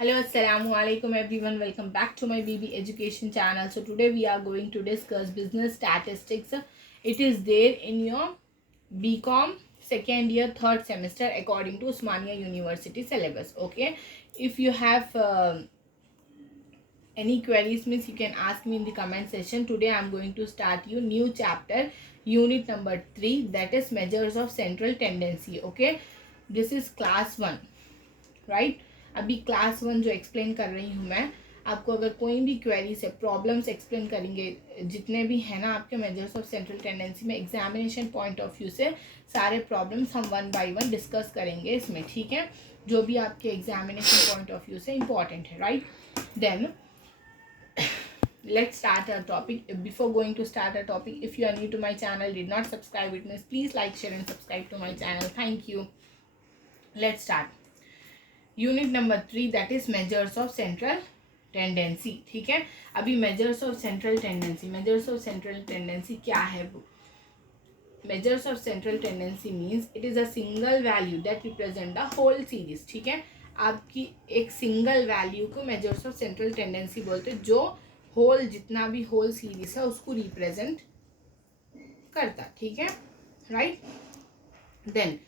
Hello, assalamu alaikum everyone. Welcome back to my BB Education channel. So today we are going to discuss business statistics. It is there in your BCom second year third semester according to Osmania University syllabus. Okay, if you have any queries means you can ask me in the comment section. Today I am going to start you new chapter, unit number 3, that is measures of central tendency. Okay, this is class 1, right अभी class 1 जो explain कर रही हूँ मैं आपको. अगर कोई भी क्वेरीज है, प्रॉब्लम्स एक्सप्लेन करेंगे जितने भी है ना आपके मेजर्स ऑफ सेंट्रल टेंडेंसी में, एग्जामिनेशन पॉइंट ऑफ व्यू से सारे प्रॉब्लम्स हम 1 बाय 1 डिस्कस करेंगे इसमें. ठीक है, जो भी आपके एग्जामिनेशन पॉइंट ऑफ व्यू से इंपॉर्टेंट है. Right, then let's start our topic. Before going to start our topic, if you are new to my channel, did not subscribe it means please like, share and subscribe to my channel. Thank you. Let's start. Unit number 3, that is measures of central tendency. ठीक है, अभी measures of central tendency, measures of central tendency क्या है? Measures of central tendency means it is a single value that represent the whole series. ठीक है, आपकी एक single value को मेजर्स ऑफ सेंट्रल टेंडेंसी बोलते हैं, जो होल जितना भी होल सीरीज है उसको रिप्रेजेंट करता. ठीक है, right. Then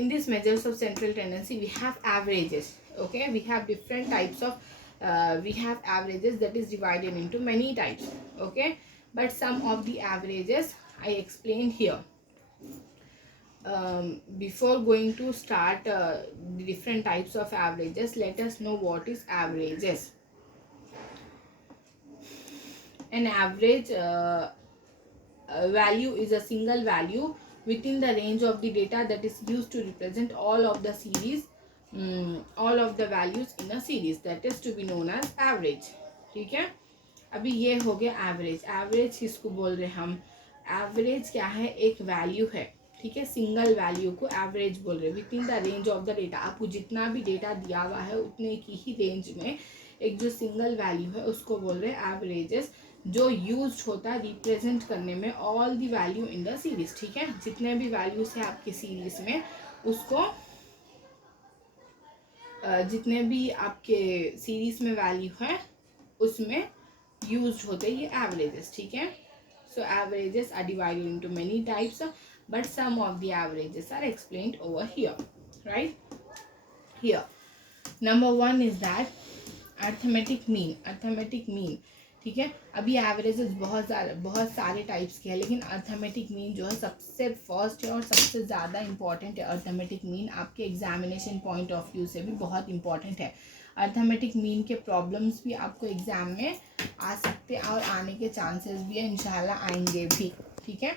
in these measures of central tendency we have averages. Okay, we have different types of we have averages that is divided into many types. Okay, but some of the averages I explained here. Before going to start the different types of averages, let us know what is averages. An average value is a single value within the range of the data that is used to represent all of the series, all of the values in a series, that is to be known as average. ठीक है, अभी ये हो गया average. Average किसको बोल रहे हैं हम? एवरेज क्या है? एक वैल्यू है. ठीक है, सिंगल वैल्यू को एवरेज बोल रहे हैं. With in the range of the data, आपको जितना भी डेटा दिया हुआ है उतने की ही रेंज में एक जो सिंगल वैल्यू है उसको बोल रहे हैं एवरेजेस, जो यूज होता है रिप्रेजेंट करने में all the value in the series. ठीक है, जितने भी वैल्यूज है आपकी सीरीज में उसको जितने भी आपके सीरीज में वैल्यू है उसमें यूज होते ये एवरेजेस. ठीक है, so averages are divided into many types, but some of the averages are explained over here. Right, here number 1 is that arithmetic mean. Arithmetic mean, ठीक है, अभी एवरेजेस बहुत सारे टाइप्स के हैं, लेकिन अर्थमेटिक मीन जो है सबसे फर्स्ट है और सबसे ज़्यादा इम्पॉर्टेंट है. अर्थमेटिक मीन आपके एग्जामिनेशन पॉइंट ऑफ व्यू से भी बहुत इंपॉर्टेंट है. अर्थमेटिक मीन के प्रॉब्लम्स भी आपको एग्जाम में आ सकते हैं और आने के चांसेस भी है, इंशाल्लाह आएंगे भी. ठीक है,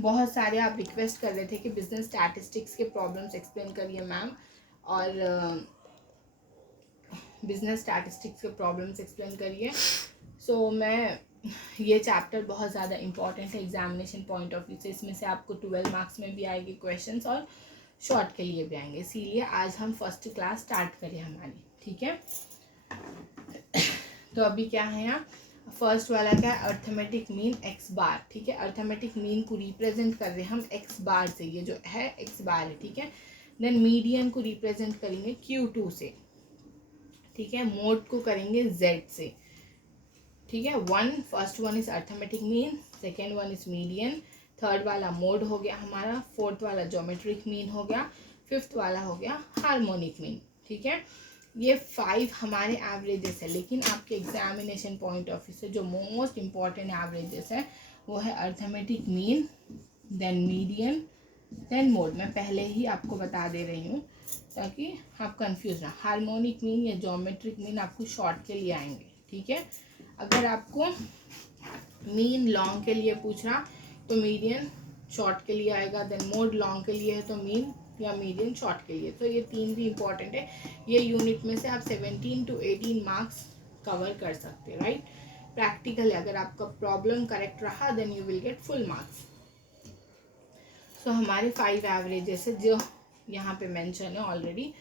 बहुत सारे आप रिक्वेस्ट कर रहे थे कि बिजनेस स्टैटिस्टिक्स के प्रॉब्लम्स एक्सप्लेन करिए मैम, और बिजनेस स्टैटिस्टिक्स के प्रॉब्लम्स एक्सप्लेन करिए. सो मैं ये चैप्टर बहुत ज़्यादा इंपॉर्टेंट है एग्जामिनेशन पॉइंट ऑफ व्यू से. इसमें से आपको 12 मार्क्स में भी आएंगे क्वेश्चंस और शॉर्ट के लिए भी आएंगे, इसीलिए आज हम फर्स्ट क्लास स्टार्ट करें हमारी. ठीक है, तो अभी क्या है यहाँ फर्स्ट वाला क्या है? अर्थमेटिक मीन एक्स बार. ठीक है, अर्थमेटिक मीन को रिप्रेजेंट कर रहे हैं हम एक्स बार से, ये जो है एक्स बार है. ठीक है, देन मीडियन को रिप्रेजेंट करेंगे Q2 से. ठीक है, मोड को करेंगे Z से. ठीक है, first one is arithmetic mean, second one is median, third वाला मोड हो गया हमारा, फोर्थ वाला ज्योमेट्रिक मीन हो गया, फिफ्थ वाला हो गया हार्मोनिक मीन. ठीक है, ये 5 हमारे एवरेजेस है, लेकिन आपके एग्जामिनेशन पॉइंट ऑफ व्यू से जो मोस्ट इम्पॉर्टेंट एवरेजेस है वो है arithmetic mean, then median, then mode. मैं पहले ही आपको बता दे रही हूँ ताकि आप कंफ्यूज ना. हार्मोनिक मीन या ज्योमेट्रिक मीन आपको शॉर्ट के लिए आएंगे. ठीक है, अगर आपको मीन लॉन्ग के लिए पूछना तो मीडियन शॉर्ट के लिए आएगा, देन मोड लॉन्ग के लिए है तो मीन या मीडियन शॉर्ट के लिए. तो ये 3 भी इंपॉर्टेंट है. ये यूनिट में से आप 17 to 18 मार्क्स कवर कर सकते हैं. राइट, प्रैक्टिकल है, अगर आपका प्रॉब्लम करेक्ट रहा then you will get full marks. So हमारे 5 एवरेजेस है जो यहाँ पे मेंशन है ऑलरेडी,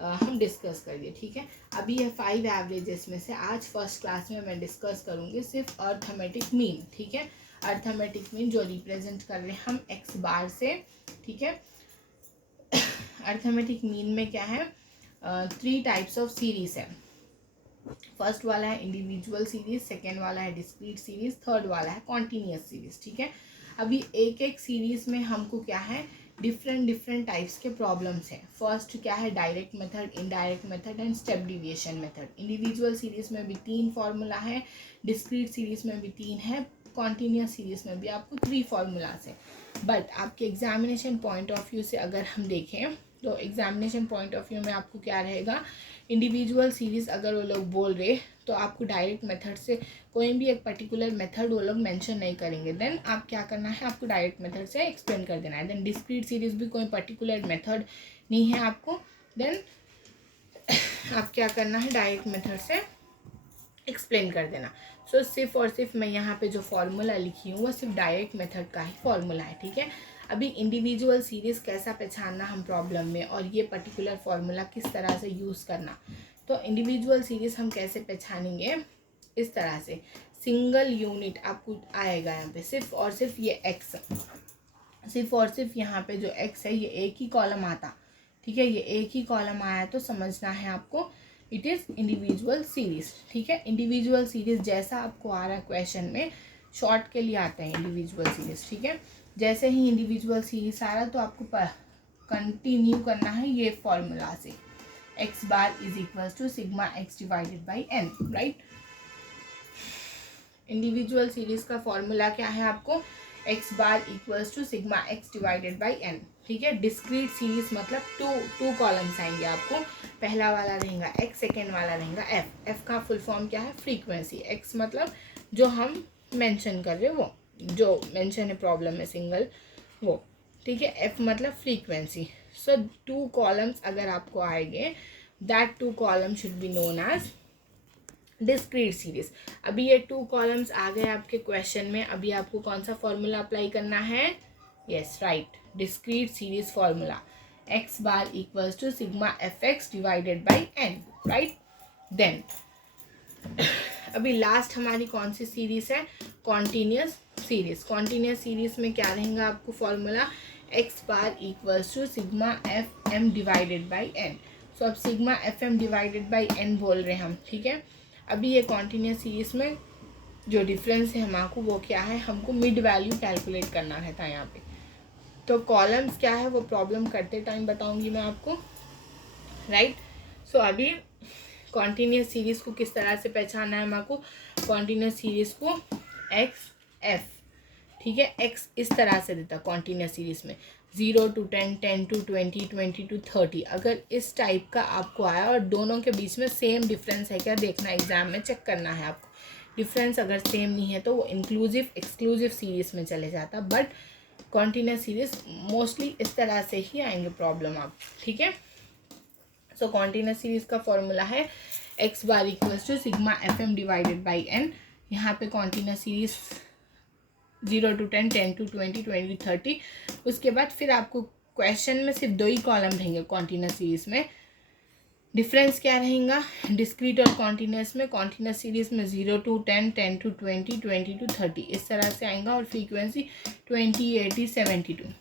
हम डिस्कस करिए. ठीक है, अभी ये 5 एवरेजेस में से आज फर्स्ट क्लास में मैं डिस्कस करूँगी सिर्फ अर्थमेटिक मीन. ठीक है, अर्थमेटिक मीन जो रिप्रेजेंट कर रहे हैं हम एक्स बार से. ठीक है, अर्थमेटिक मीन में क्या है? 3 टाइप्स ऑफ सीरीज है। फर्स्ट वाला है इंडिविजुअल सीरीज, सेकेंड वाला है डिस्क्रीट सीरीज, थर्ड वाला है कॉन्टीन्यूअस सीरीज। ठीक है, अभी एक एक सीरीज में हमको क्या है डिफरेंट टाइप्स के प्रॉब्लम्स हैं। फर्स्ट क्या है direct method, indirect method and step deviation method. Individual series में भी 3 फार्मूला है, डिस्क्रीट सीरीज में भी 3 है, कॉन्टीन्यूअस सीरीज में भी आपको 3 फार्मूलाज है। बट आपके एग्जामिनेशन पॉइंट ऑफ व्यू से अगर हम देखें तो एग्जामिनेशन पॉइंट ऑफ व्यू में आपको क्या रहेगा, इंडिविजुअल सीरीज़ अगर वो लोग बोल रहे तो आपको डायरेक्ट मेथड से कोई भी एक पर्टिकुलर मेथड वो लोग मेंशन नहीं करेंगे, देन आप क्या करना है आपको डायरेक्ट मेथड से एक्सप्लेन कर देना है। देन डिस्क्रीट सीरीज़ भी कोई पर्टिकुलर मेथड नहीं है आपको, देन आप क्या करना है डायरेक्ट मेथड से एक्सप्लेन कर देना। सो सिर्फ और सिर्फ मैं यहाँ पे जो फॉर्मूला लिखी हूँ वो सिर्फ डायरेक्ट मेथड का ही फॉर्मूला है। ठीक है, अभी इंडिविजुअल सीरीज़ कैसा पहचानना हम प्रॉब्लम में और ये पर्टिकुलर फार्मूला किस तरह से यूज़ करना, तो इंडिविजुअल सीरीज़ हम कैसे पहचानेंगे इस तरह से, सिंगल यूनिट आपको आएगा यहाँ पे सिर्फ और सिर्फ ये एक्स, सिर्फ और सिर्फ यहाँ पे जो एक्स है ये एक ही कॉलम आता। ठीक है, ये एक ही कॉलम आया तो समझना है आपको इट इज़ इंडिविजुअल सीरीज़। ठीक है, इंडिविजुअल सीरीज़ जैसा आपको आ रहा है क्वेश्चन में शॉर्ट के लिए आता है इंडिविजुअल सीरीज़। ठीक है, जैसे ही इंडिविजुअल सीरीज आ रहा तो आपको कंटिन्यू करना है ये फॉर्मूला से, x bar is equals to sigma x divided by n. Right, individual series का फॉर्मूला क्या है आपको, x bar equals to sigma x divided by n. ठीक है, डिस्क्रीट सीरीज मतलब टू कॉलम्स आएंगे आपको, पहला वाला रहेगा एक्स, सेकेंड वाला रहेगा एफ। एफ का फुल फॉर्म क्या है फ्रीक्वेंसी, एक्स मतलब जो हम मेंशन कर रहे हैं वो जो मेंशन है प्रॉब्लम में सिंगल वो। ठीक है, एफ मतलब फ्रीक्वेंसी। सो 2 कॉलम्स अगर आपको आएंगे that 2 column should be known as discrete series. अभी ये 2 कॉलम्स आ गए आपके क्वेश्चन में, अभी आपको कौन सा फॉर्मूला अप्लाई करना है, yes right, discrete series formula, x bar equals to sigma f x divided by n. Right, then अभी लास्ट हमारी कौन सी सीरीज है, कॉन्टीन्यूअस सीरीज। कॉन्टीन्यूअस सीरीज में क्या रहेगा आपको formula, x bar equals to sigma f m divided by n. So अब sigma f m divided by n बोल रहे हैं हम। ठीक है, अभी ये कॉन्टीन्यूअस सीरीज में जो डिफरेंस है हमारे वो क्या है, हमको मिड वैल्यू कैलकुलेट करना रहता है यहाँ पे। तो कॉलम्स क्या है वो प्रॉब्लम करते टाइम बताऊँगी मैं आपको। राइट, सो अभी कॉन्टीन्यूअस सीरीज़ को किस तरह से पहचाना है हमारे को, कॉन्टीन्यूअस सीरीज़ को एक्स एफ। ठीक है, एक्स इस तरह से देता कॉन्टीन्यूअस सीरीज़ में 0 to 10, 10 to 20, 20 to 30। अगर इस टाइप का आपको आया और दोनों के बीच में सेम डिफरेंस है क्या देखना, एग्जाम में चेक करना है आपको। डिफरेंस अगर सेम नहीं है तो वो इंक्लूसिव एक्सक्लूसिव सीरीज़ में चले जाता, बट कॉन्टीन्यूअस सीरीज़ मोस्टली इस तरह से ही आएंगे प्रॉब्लम आप। ठीक है, सो कॉन्टीन्यूअस सीरीज का फॉर्मूला है x bar equals to sigma f m divided by n. यहाँ पे continuous series 0 to 10, 10 to 20, 20 to 30। उसके बाद फिर आपको क्वेश्चन में सिर्फ 2 ही कॉलम रहेंगे कॉन्टीन्यूअस सीरीज में। डिफरेंस क्या रहेगा डिस्क्रीट और कॉन्टीन्यूअस में, कॉन्टीन्यूअस सीरीज में 0 to 10, 10 to 20, 20 to 30 इस तरह से आएगा और फ्रीक्वेंसी 20, 80, 72।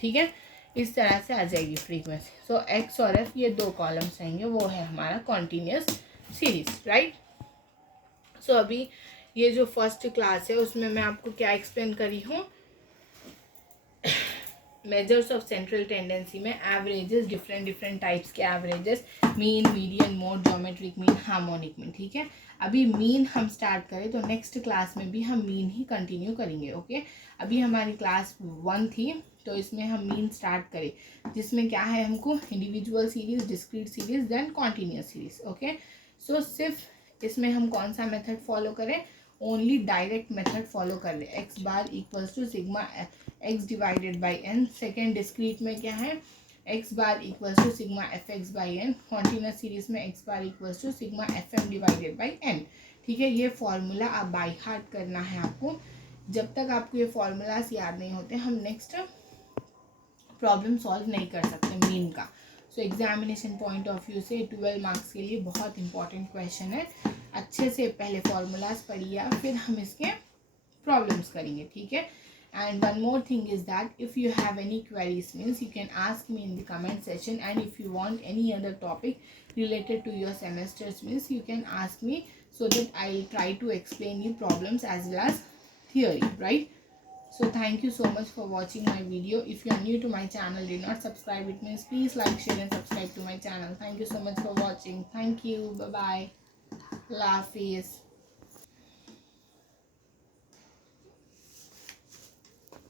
ठीक है, इस तरह से आ जाएगी फ्रीक्वेंसी। सो एक्स और एफ ये 2 कॉलम्स आएंगे, वो है हमारा कॉन्टीन्यूअस सीरीज। राइट, सो अभी ये जो फर्स्ट क्लास है उसमें मैं आपको क्या एक्सप्लेन करी हूँ, मेजर्स ऑफ सेंट्रल टेंडेंसी में एवरेजेस, डिफरेंट टाइप्स के averages, mean, median, mode, geometric mean, harmonic mean. ठीक है, अभी मीन हम स्टार्ट करें तो नेक्स्ट क्लास में भी हम मीन ही कंटिन्यू करेंगे। ओके, अभी हमारी क्लास 1 थी तो इसमें हम मीन स्टार्ट करें जिसमें क्या है हमको individual series, discrete series, then continuous series. Okay, so सिर्फ इसमें हम कौन सा मेथड फॉलो करें, ओनली डायरेक्ट मेथड फॉलो कर रहे हैं, x bar equals to sigma x divided by n. Second discrete में क्या है x bar equals to sigma f x by n. Continuous series में x bar equals to sigma f m divided by n. ठीक है, ये formula आप by heart करना है आपको। जब तक आपको ये फॉर्मूलाज याद नहीं होते हम नेक्स्ट प्रॉब्लम सॉल्व नहीं कर सकते मीन का। सो एग्जामिनेशन पॉइंट ऑफ व्यू से 12 मार्क्स के लिए बहुत इंपॉर्टेंट क्वेश्चन है। अच्छे से पहले फॉर्मूलाज पढ़िए फिर हम इसके प्रॉब्लम्स करेंगे। ठीक है, And one more thing is that if you have any queries means you can ask me in the comment section, and if you want any other topic related to your semesters means you can ask me, so that I'll try to explain you problems as well as theory, right? So thank you so much for watching my video. If you are new to my channel, did not subscribe, it means please like, share and subscribe to my channel. Thank you so much for watching. Thank you. Bye bye. Allah Hafiz.